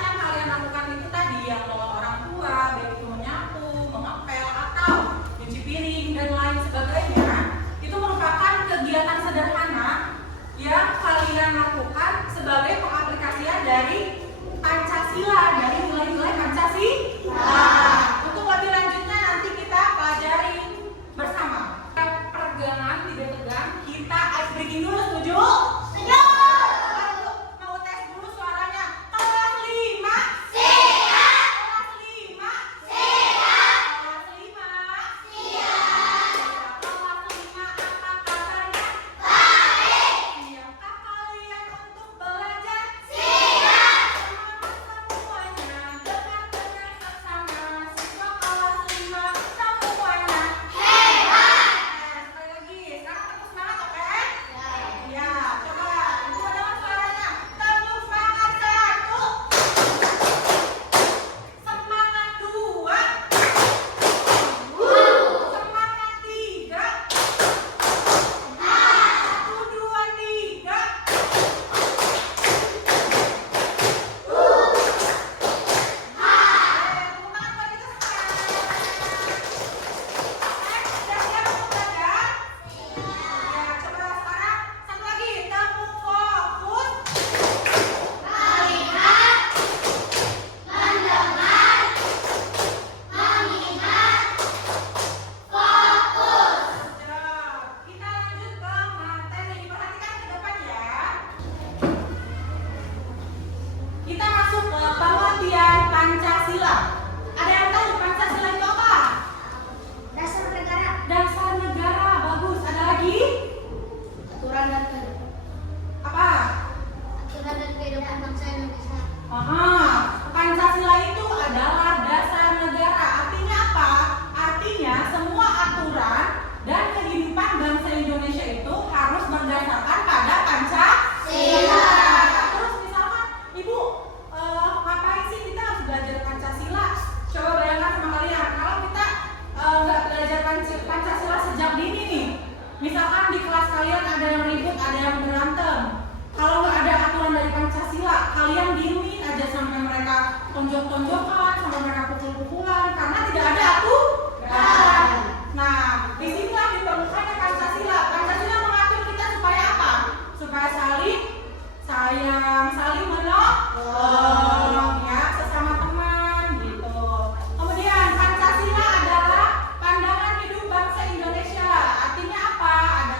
yang kalian lakukan itu tadi, yang menolong orang tua, baik itu menyapu, mengepel, atau cuci piring dan lain sebagainya, itu merupakan kegiatan sederhana yang kalian lakukan sebagai pengaplikasian dari Pancasila, dari nilai-nilai Pancasila. Untuk lebih lanjutnya nanti kita pelajari bersama. Peregangan, tidak tegang, kita ice breaking dulu, setuju? Setuju! Mau tes dulu suaranya. Kelas 5 siap! Kelas 5 siap! Kelas 5 siap! Kelas 5 apa kabarnya? Baik! Siapkah kalian untuk belajar? Siap! Semuanya dengar sesama siswa kelas 5 semuanya hebat! Sekali lagi, sekarang tepuk semangat, oke? Ya, coba ibu dengar suaranya. Tepuk semangat 1, semangat 2, semangat 3, 1, 2, 3. Tepuk tangan buat kita sekarang. Sudah siap untuk belajar? Ya, coba sekarang satu lagi, tepuk fokus. Melihat, mendengar, mengingat, fokus. Kita lanjut ke materi. Diperhatikan ke depan ya. Kita masuk ke pengertian Pancasila. Ada yang tahu Pancasila itu apa? Dasar negara, Dasar negara, bagus. Ada lagi? aturan dan kehidupan, Apa? aturan dan kehidupan bangsa Indonesia. Pancasila itu adalah dasar negara. Artinya apa? Artinya semua aturan dan kehidupan bangsa Indonesia itu harus berdasarkan pada Pancasila. Terus misalkan ibu, ngapain sih kita harus belajar Pancasila? Coba bayangkan sama kalian, kalau kita nggak belajar Pancasila sejak dini nih, misalkan di kelas kalian ada yang ribut, ada yang berantem, kalau nggak ada aturan dari Pancasila, kalian diemin aja sampai mereka tonjok-tonjokan, sampai mereka pukul-pukulan, karena tidak ada aturan. Nah, disinilah diperlukannya Pancasila. Pancasila mengatur kita supaya apa? Supaya saling sayang, saling menolong, ya, sesama teman gitu. Kemudian Pancasila adalah pandangan hidup bangsa Indonesia. Artinya apa?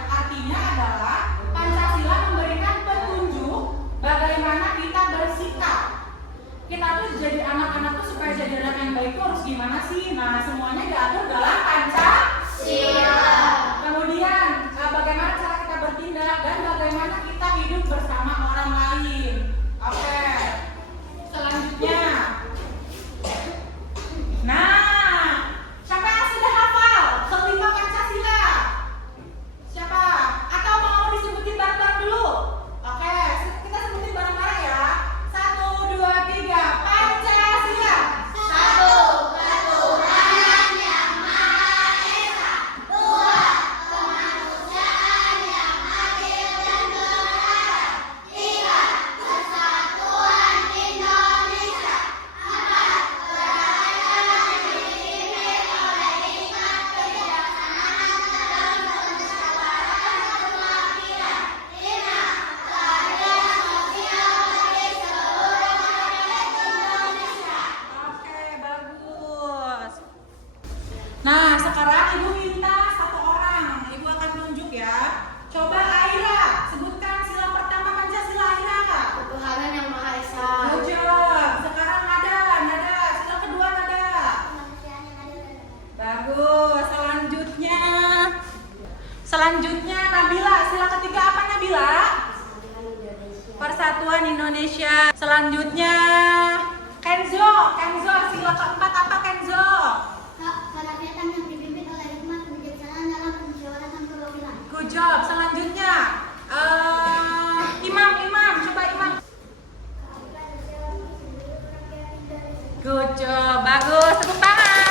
Artinya adalah Pancasila memberikan petunjuk bagaimana kita bersikap. Kita tuh jadi anak-anak tuh supaya jadi anak yang baik tuh harus gimana sih? Nah, semuanya diatur dalam Pancasila. Kemudian bagaimana cara kita bertindak dan bagaimana kita hidup bersama orang lain. Oke. Selanjutnya. Nah, siapa yang sudah hafal kelima Pancasila? Siapa? Atau mau disebutin bareng-bareng dulu? Oke, kita sebutin bareng-bareng ya. 1, 2, 3. Pancasila. 1. Ketuhanan yang Maha Esa. 2. Kemanusiaan yang adil dan beradab. 3. Persatuan Indonesia. 4. Peradaban yang dipimpin oleh hikmat kebijaksanaan dalam permusyawaratan perwakilan. 5. Keadilan sosial bagi seluruh rakyat Indonesia. Oke, bagus. Nah, sekarang Ibu minta satu orang. Ibu akan tunjuk ya. Coba Aira, sebutkan sila pertama Pancasila Aira, Kak. Ketuhanan yang Maha Esa. Good job. Sekarang Nada. Sila kedua Nada. Kemanusiaan yang adil dan beradab. Bagus. Selanjutnya Nabila. Sila ketiga apa Nabila? Persatuan Indonesia. Selanjutnya Kenzo. Sila keempat apa Kenzo? Kerakyatan yang dipimpin oleh hikmat kebijaksanaan dalam permusyawaratan perwakilan. Good job. Selanjutnya Imam. Coba Imam. Good job. Bagus. Tepuk tangan.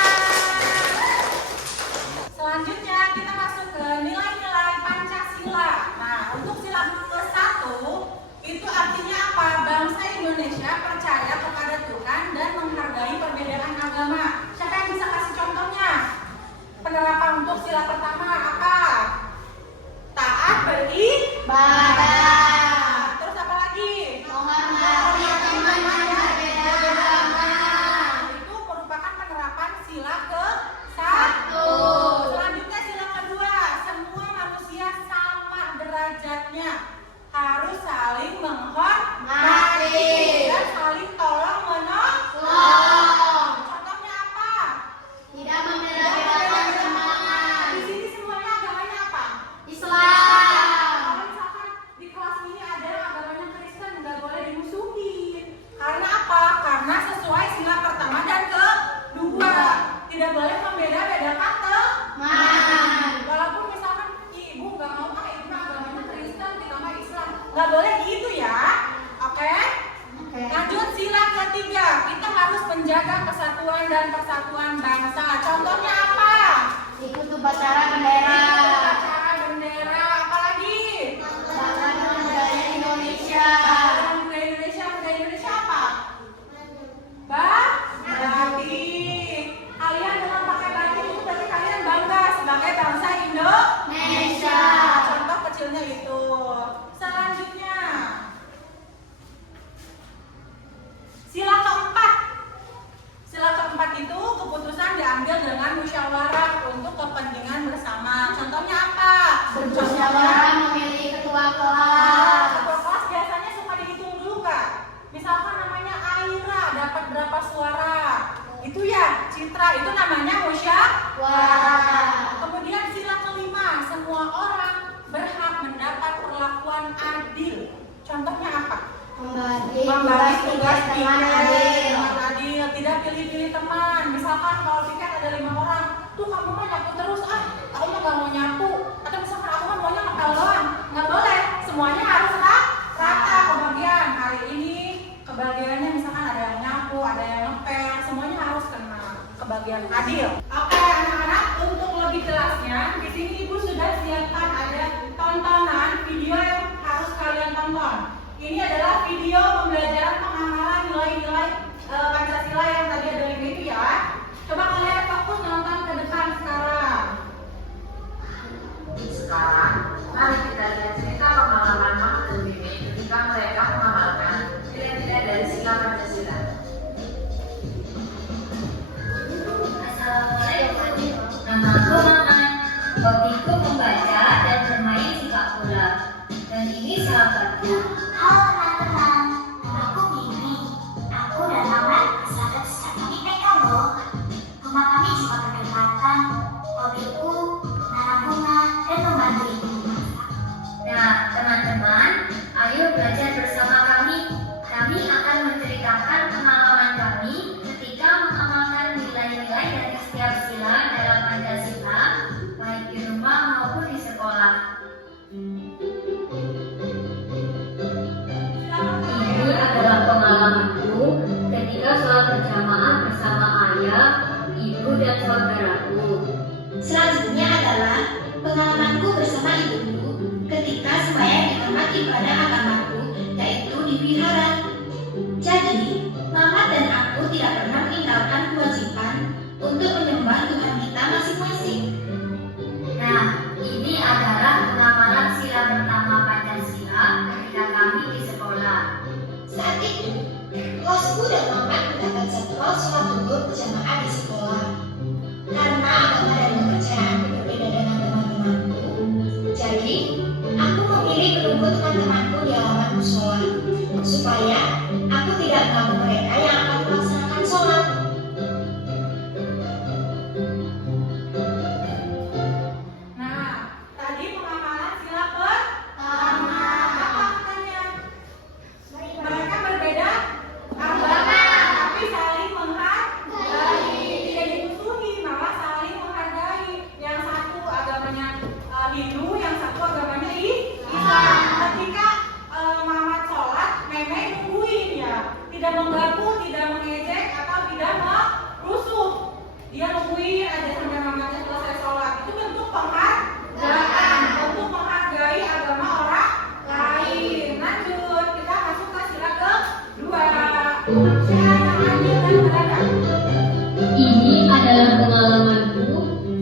Selanjutnya kita masuk ke nilai-nilai Pancasila. Nah, untuk sila ke-1 itu artinya apa? Bangsa Indonesia percaya kepada dan persatuan bangsa. Contohnya apa? Ikut upacara bendera. Upacara bendera, apalagi? Bangga dengan budaya Indonesia. Dan budaya Indonesia apa? Batik. Kalian dengan pakai batik itu berarti kalian bangga sebagai bangsa Indonesia. Contoh kecilnya itu. Selanjutnya, sila keempat. Sila keempat itu keputusan diambil dengan musyawarah untuk kepentingan bersama. Contohnya apa? Bermusyawarah memilih ketua kelas. Ketua kelas biasanya suka dihitung dulu Kak. Misalkan namanya Aira dapat berapa suara? Itu ya, Citra itu namanya musyawarah. Kemudian sila kelima, semua orang berhak mendapat perlakuan adil. Contohnya apa? Membagi Tugas dengan piket adil. dengan adil, tidak pilih-pilih teman. Misalkan kalau piket ada 5 orang, tuh kamu mah nyapu terus, aku mah gak mau nyapu. Atau misalkan aku mah maunya ngepel doang, nggak boleh. Semuanya harus rata kebagian. Hari ini kebagiannya misalkan ada yang nyapu, ada yang ngepel, semuanya harus kena kebagian adil. Oke anak-anak, untuk lebih jelasnya, di sini ibu sudah siapkan ada tontonan video yang harus kalian tonton. Ini adalah video pembelajaran pengamalan nilai-nilai Pancasila yang tadi ada 5 itu ya. Coba kalian fokus nonton ke depan sekarang. Sekarang, mari kita lihat cerita pengalaman Mama dan Bibi ketika mereka mengamalkan nilai-nilai dari sila Pancasila. Assalamualaikum. Namaku Maman. Hobiku membaca dan bermain sepak bola. Dan ini sahabatku. Halo teman-teman, namaku Mimi. Aku dan Maman sahabat sejak kami TK loh. Rumah kami juga berdekatan. Hobiku menanam bunga dan membantu ibu memasak. Nah, teman-teman, ayo belajar bersama kami. Kami akan menceritakan pengalaman kami ketika mengamalkan nilai-nilai dari setiap sila dalam Pancasila, baik di rumah maupun di sekolah. Ini adalah pengalamanku ketika sholat berjamaah bersama ayah, ibu, dan saudaraku. Selanjutnya adalah pengalamanku bersama ibuku ketika sembahyang di tempat ibadah agamaku, yaitu di wihara. Jadi, Mama dan aku tidak pernah meninggalkan kewajiban untuk menyembah Tuhan kita masing-masing. Nah, ini adalah pengamalan sila pertama Pancasila ketika kami di sekolah. Saat itu, kelasku dan Mamat mendapat jadwal sholat zuhur berjamaah di sekolah. Karena agama dan kepercayaanku berbeda dengan teman-temanku, jadi aku memilih menunggu teman-temanku di halaman musola supaya aku tidak mengganggu mereka yang akan melaksanakan sholat. Nah, tadi pengamalan sila pertama. Apa katanya? Mereka berbeda agama, tapi saling menghargai. Tidak dimusuhi, malah saling menghargai. Yang satu agamanya Hindu, yang satu agamanya Islam. Ketika Mamat sholat, Meme nungguin ya, tidak mengganggu, tidak mengejek atau tidak merusuh. Dia nungguin aja sampai Mamatnya selesai sholat. Itu bentuk penghargaan, untuk menghargai agama orang lain. Lanjut, kita masuk ke sila kedua. Kemanusiaan yang adil dan beradab. Ini adalah pengalamanku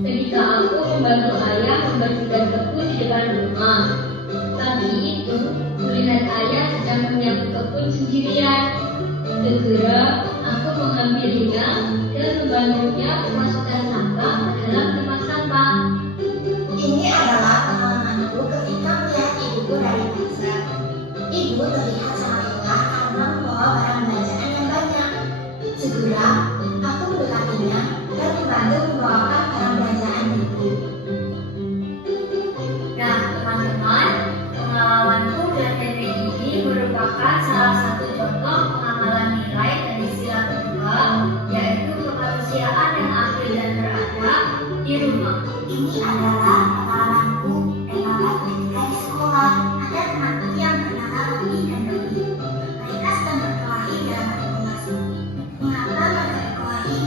ketika aku membantu ayah membersihkan kebun di depan rumah. Pagi itu, melihat ayah sedang menyapu kebun sendirian. Segera, aku mengambilnya dan membantunya memasukkan sampah ke dalam tempat sampah. Ini adalah pengalamanku ketika melihat ibuku dari pasar. Ibu terlihat sangat lelah karena membawa barang belanjaan yang banyak. Segera, aku mendekatinya dan membantu membawakan barang belanjaan ibu. Nah, teman-teman, pengalamanku dan Henry ini merupakan salah satu contoh pengamalan nilai dari sila kedua, yaitu kemanusiaan yang adil dan beradab di rumah. Ini adalah pengalamanku dan Mamat ketika di sekolah. Ada temanku yang bernama Robi dan Dodi. Mereka sedang berkelahi dalam satu kelas. Mengapa mereka berkelahi?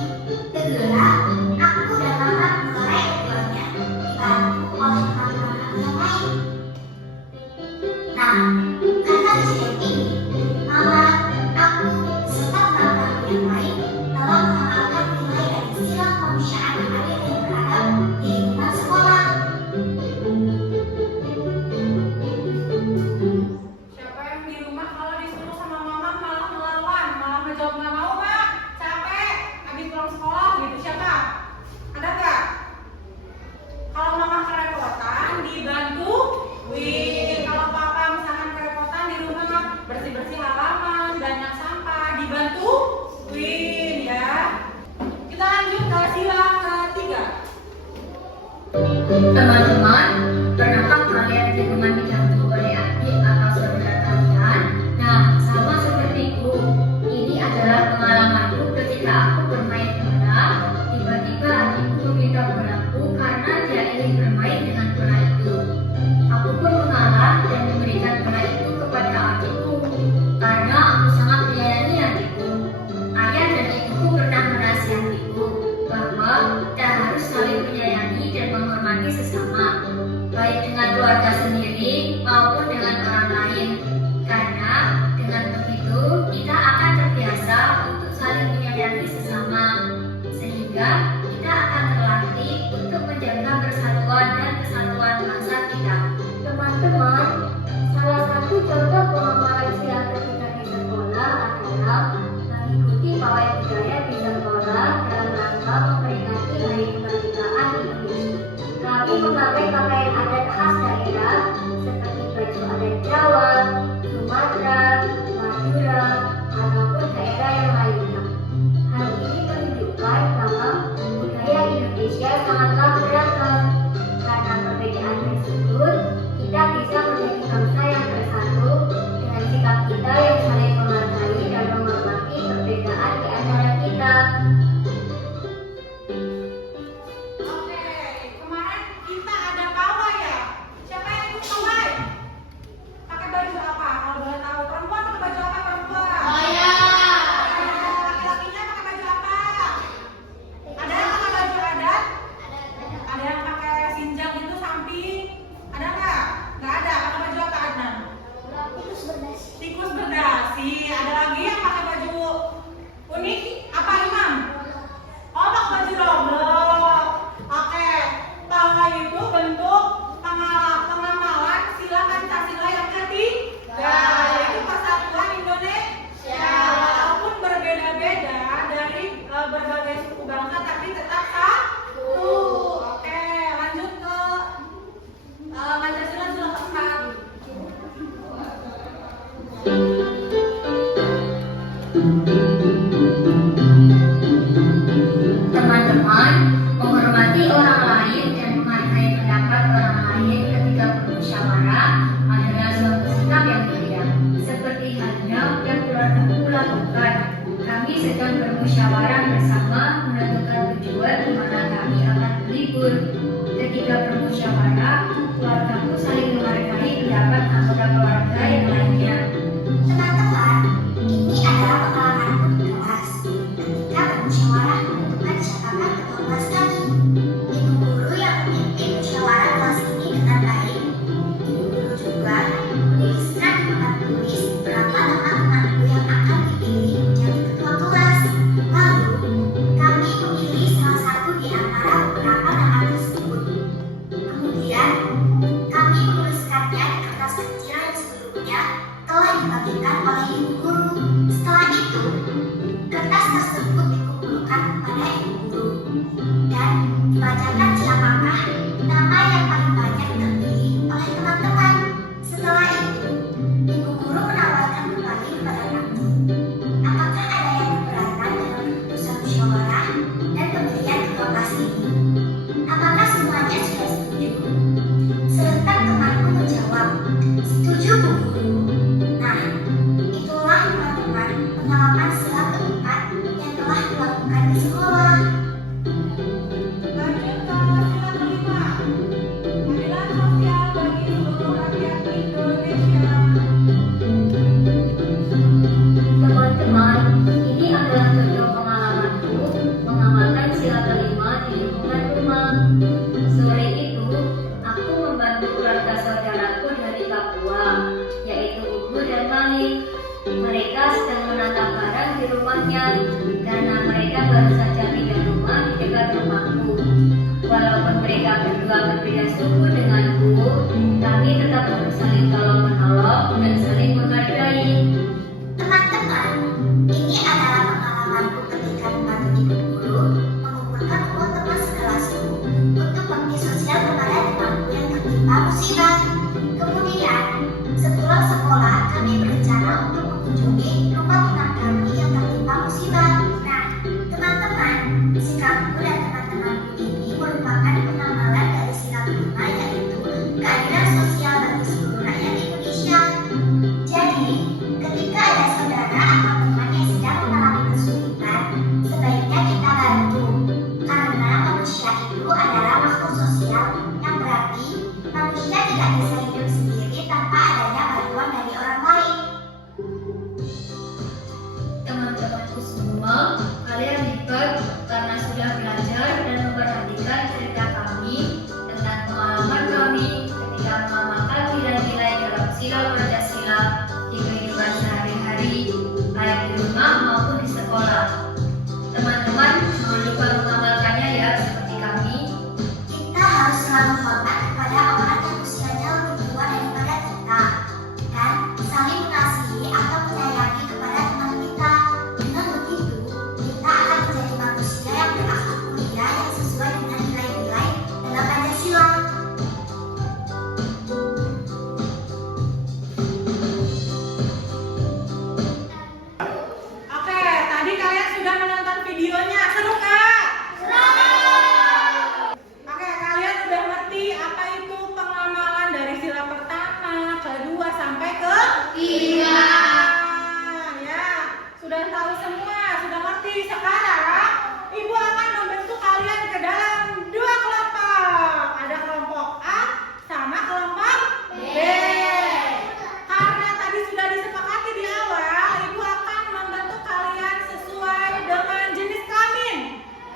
Teman-teman, pernahkah kalian juga dicampur oleh adik atau saudara kalian? Nah, sama sepertiku. Ini adalah pengalamanku ketika aku bermain bola. Tiba-tiba adikku meminta bolaku karena dia ingin bermain dengan bola itu. Aku pun mengalah dan memberikan bola itu kepada adikku karena aku sangat menyayangi adikku. Ayah dan ibuku pernah menasihatiku bahwa kita harus saling menyayangi dan menghormati sesama, baik dengan keluarga sendiri maupun dengan orang lain. Karena dengan begitu kita akan terbiasa untuk saling menyayangi sesama, sehingga kita akan terlatih untuk menjaga persatuan dan kesatuan bangsa kita. Teman-teman, salah satu contoh pengamalan silaturahmi di sekolah adalah mengikuti pawai budaya di sekolah dalam rangka memperingati Hari Kemerdekaan Indonesia. Kami memakai pakaian adat khas daerah seperti baju adat Jawa, Sumatera, Madura, ataupun daerah yang lainnya. Hal ini menunjukkan bahwa budaya Indonesia sangatlah beragam. Karena perbedaan tersebut, kita bisa menjadi bangsa yang bersatu dengan sikap kita yang saling menghargai dan menghormati perbedaan di antara kita. Oke, kemarin kita ada pawai ya. Siapa yang ikut pawai? Pakai baju apa? Kalau boleh tahu, perempuan pakai baju apa perempuan? Laki-lakinya pakai baju apa? Ada yang pakai baju adat? Ada yang pakai sinjang itu samping? Ada nggak? Nggak ada. Pakai baju apa Adnan? Tikus berdasi. Tikus berdasi. Ada lagi yang pakai baju unik? Apa Imam? Oh, pakai baju robek. Oke, pawai itu bentuk pengamalan sila Pancasila yang ketiga, yaitu persatuan Indonesia. Walaupun berbeda-beda dari berbagai suku bangsa, tapi tetap satu. Oke, lanjut ke Pancasila sila keempat. Teman-teman, menghormati orang lain dan menghargai pendapat orang lain ketika bermusyawarah adalah suatu sikap yang mulia. Seperti halnya yang keluargaku lakukan. Kami sedang bermusyawarah bersama menentukan tujuan di mana kami akan berlibur. Ketika bermusyawarah, keluargaku saling menghargai pendapat anggota keluarga yang lainnya. Teman-teman, ini adalah pengalamanku di kelas. Ketika bermusyawarah menentukan siapakah ketua kelas kami. Ibu guru yang memimpin musyawarah kelas ini dengan baik. Ibu guru juga menuliskan di papan tulis berapa nama temanku yang akan dipilih menjadi ketua kelas. Lalu, kami memilih salah satu di antara beberapa nama tersebut. Kemudian, kami menuliskannya di kertas kecil yang sebelumnya telah dibagikan oleh ibu guru. Setelah itu, kertas tersebut dikumpulkan kepada ibu guru dan dibacakan siapakah nama yang paling banyak terpilih oleh teman-teman. Setelah itu, ibu guru menawarkan kembali kepada kami. Apakah ada yang keberatan dengan keputusan musyawarah dan pemilihan ketua kelas ini? Apakah semuanya sudah setuju? Serentak temanku menjawab, "Setuju, Bu Guru." Nah, itulah teman-teman pengalaman sila keempat yang telah dilakukan di sekolah. Lanjut ke sila kelima. Keadilan sosial bagi seluruh rakyat Indonesia. Teman-teman, ini adalah contoh pengalamanku mengamalkan sila kelima di lingkungan rumah. Sore itu, aku membantu keluarga saudaraku dari Papua, yaitu Ubu dan Malik. Mereka sedang menata barang di rumahnya karena mereka baru saja pindah rumah di dekat rumahku. Walaupun mereka berdua berbeda suku denganku, kami tetap harus saling tolong-menolong dan saling menghargai. Teman-teman, ini adalah pengalamanku ketika membantu ibu guru mengumpulkan uang teman sekelasku untuk bakti sosial kepada temanku yang tertimpa musibah. Kemudian, sepulang sekolah kami berencana untuk mengunjungi rumah teman kami yang tertimpa musibah. Nah, teman-teman, sikapku dan teman-temanku ini merupakan pengamalan dari sikap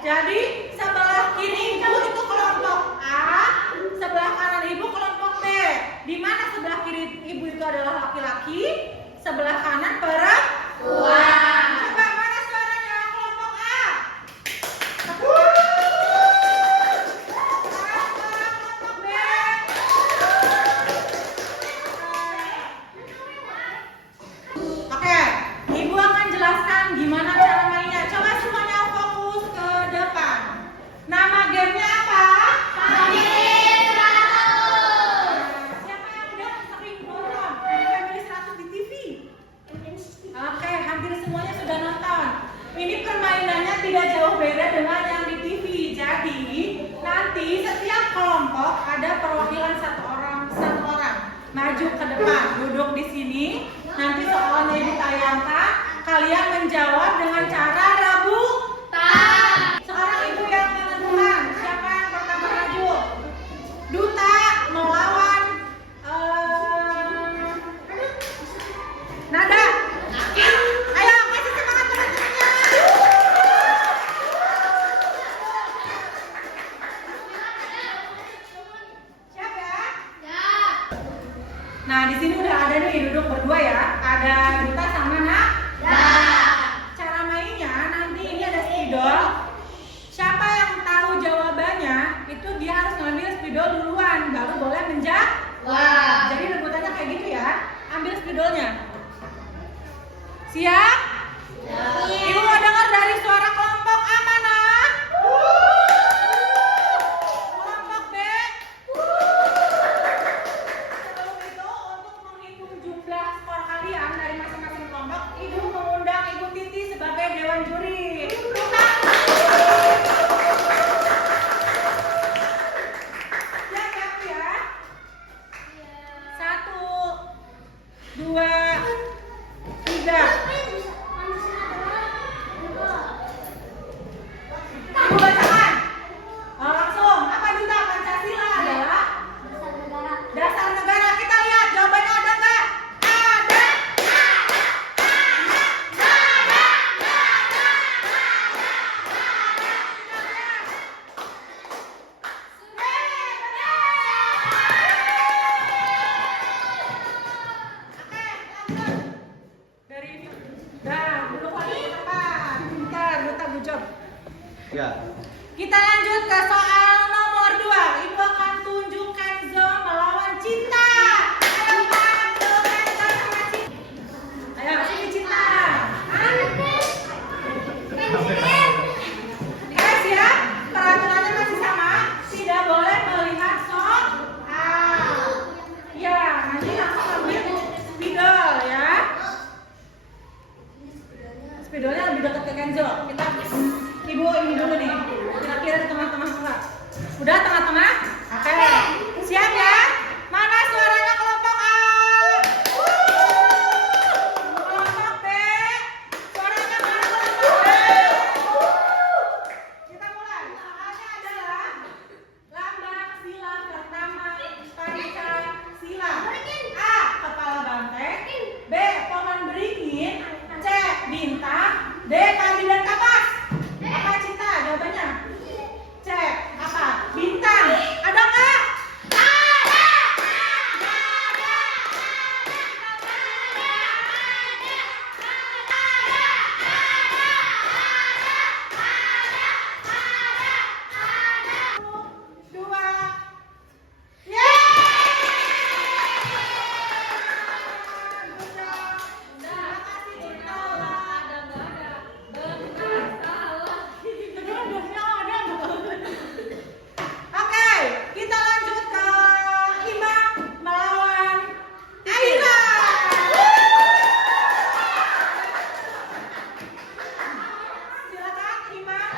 Jadi sebelah kiri ibu itu kelompok A, sebelah kanan ibu kelompok B. Di mana sebelah kiri ibu itu adalah laki-laki, sebelah kanan perempuan. Coba mana suaranya kelompok A? Kelompok B. Oke, ibu akan jelaskan gimana cara mainnya. Coba semuanya fokus ke depan. Nama gamenya apa? Siapa yang udah sering nonton Family 100 di TV? Oke, hampir semuanya sudah nonton. Ini permainannya tidak jauh beda dengan yang di TV. Jadi nanti setiap kelompok ada perwakilan satu orang maju ke depan, duduk di sini. Nanti soalnya ditayangkan, kalian menjawab dengan cara rebutan. Sekarang ibu yang menentukan siapa yang pertama maju. Duta melawan Nada. Ayo kasih semangat teman-temannya. Siap ya? Nah, di sini udah ada nih duduk berdua ya. Ada Duta sama Nada. Cara mainnya nanti ini ada spidol. Siapa yang tahu jawabannya, itu dia harus ngambil spidol duluan, baru boleh menjawab. Jadi rebutannya kayak gitu ya. Ambil spidolnya. Siap? Ibu mau dengar dari suara kelompok A mana? Kelompok B? Sebelum itu, untuk menghitung jumlah skor kalian dari masing-masing kelompok, ibu mengundang Ibu Titi sebagai dewan juri. Siap ya? 1, 2, 3. Ibu bacakan. Langsung. Apa Duta? Pancasila adalah dasar negara. Kita lihat jawabannya ada nggak? Ada. Dari duduk lagi ke depan. Bentar, Duta good job. Ya. Kita lanjut ke soal nomor 2. Ibu akan tunjuk Kenzo melawan Cinta. Ayo Kenzo sama Cinta. Ayo sini Cinta. Siap? Peraturannya masih sama. Tidak boleh melihat soal. Ya, nanti langsung ambil spidol ya. Spidolnya lebih dekat ke Kenzo. Ibu ini dulu nih. Kira-kira di tengah-tengah enggak? Udah tengah-tengah? Oke. Siap ya? Mana suaranya kelompok A? Kelompok B? Suaranya mana kelompok B? Kita mulai. Soalnya adalah lambang sila pertama Pancasila. A. Kepala banteng. B. Pohon beringin. C. Bintang. D. Tali dan kapas. Apa Cinta jawabannya? C. Apa? Bintang. Ada nggak? Dua. Oke, kita lanjut ke Imam melawan Aira. Silakan Imam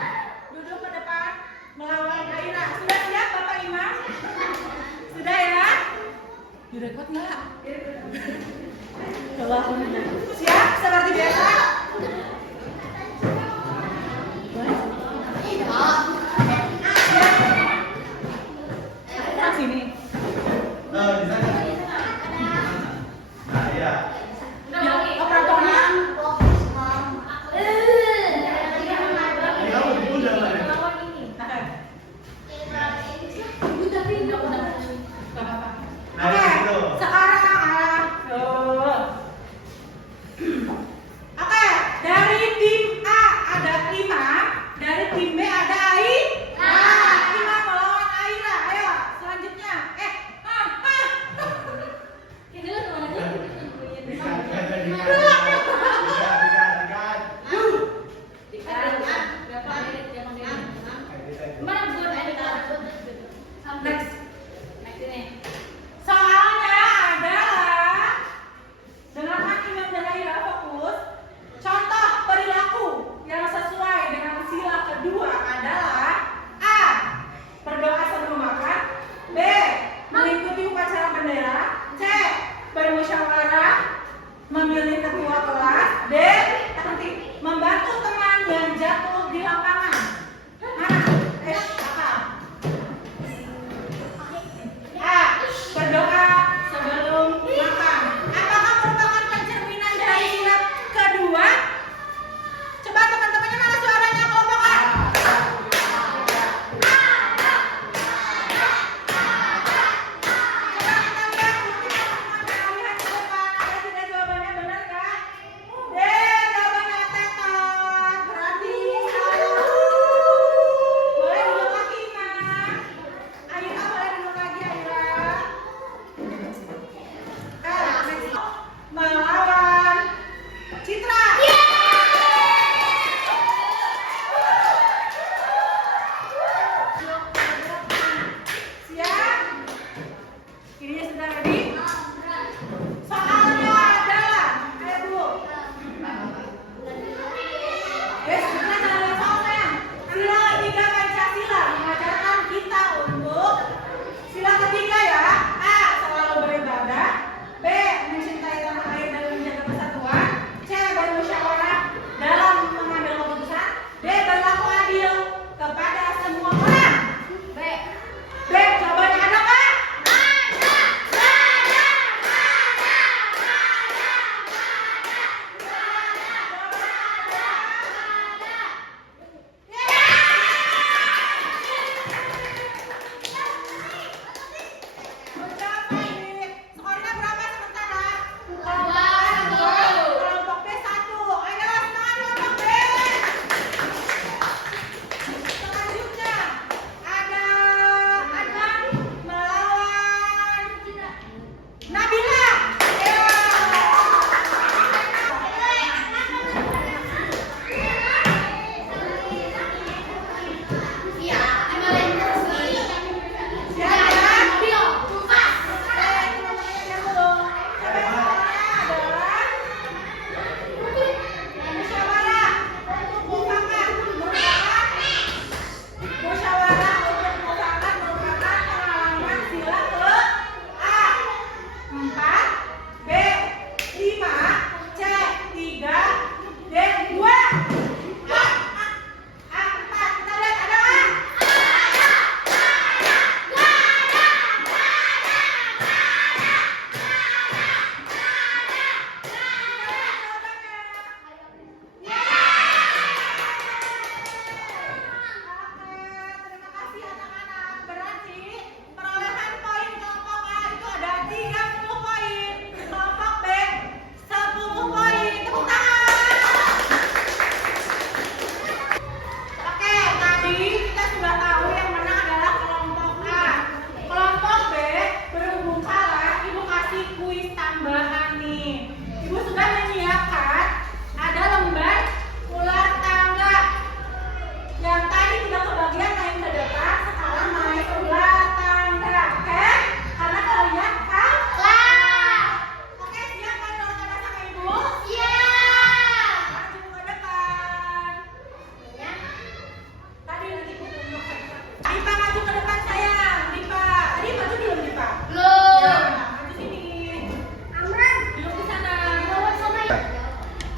duduk ke depan melawan Aira. Sudah siap Bapak Imam? Sudah ya? Direkod nggak? Siap seperti biasa? Sini. Nah, di sana. Nah, ya. Operatornya Ini kamu diundang lah ya.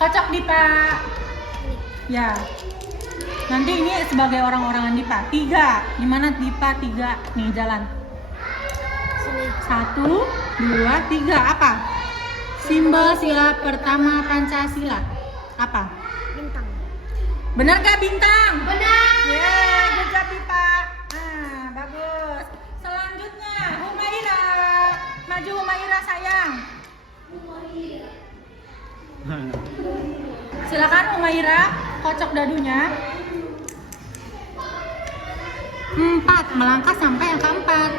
Kocok Dipa. Ya. Nanti ini sebagai orang-orangan Dipa. 3. Gimana Dipa 3? Nih jalan. 1, 2, 3. Apa? Simbol sila pertama Pancasila. Apa? Bintang. Benar gak bintang? Benar. Yeay, good job Dipa. Nah, bagus. Selanjutnya, Humaira. Maju Humaira sayang. Silakan Humaira, kocok dadunya. 4, melangkah sampai yang keempat.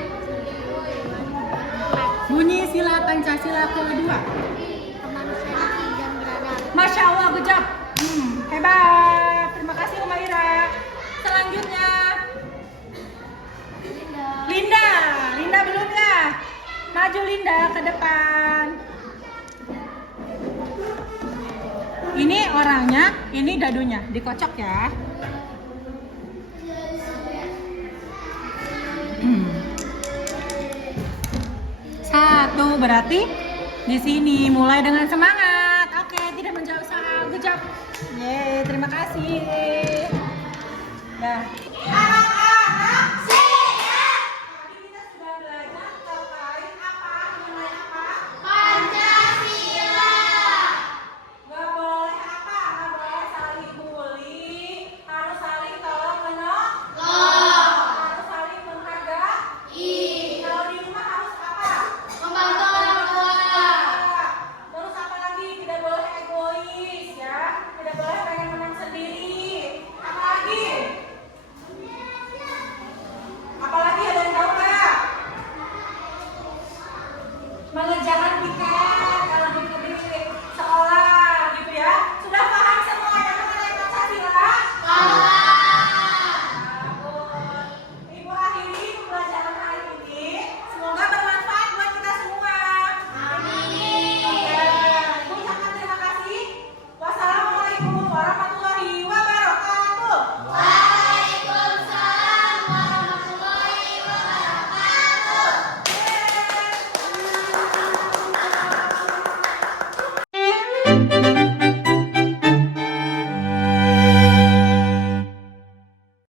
Bunyi sila Pancasila kedua. Kemanusiaan dan beradab. Masya Allah, good job. Hebat. Terima kasih Humaira. Selanjutnya Linda. Linda belum ya? Maju Linda ke depan. Ini orangnya, ini dadunya, dikocok ya. Satu berarti di sini mulai dengan semangat. Oke, tidak menjauh soal. Good job. Yeay, terima kasih.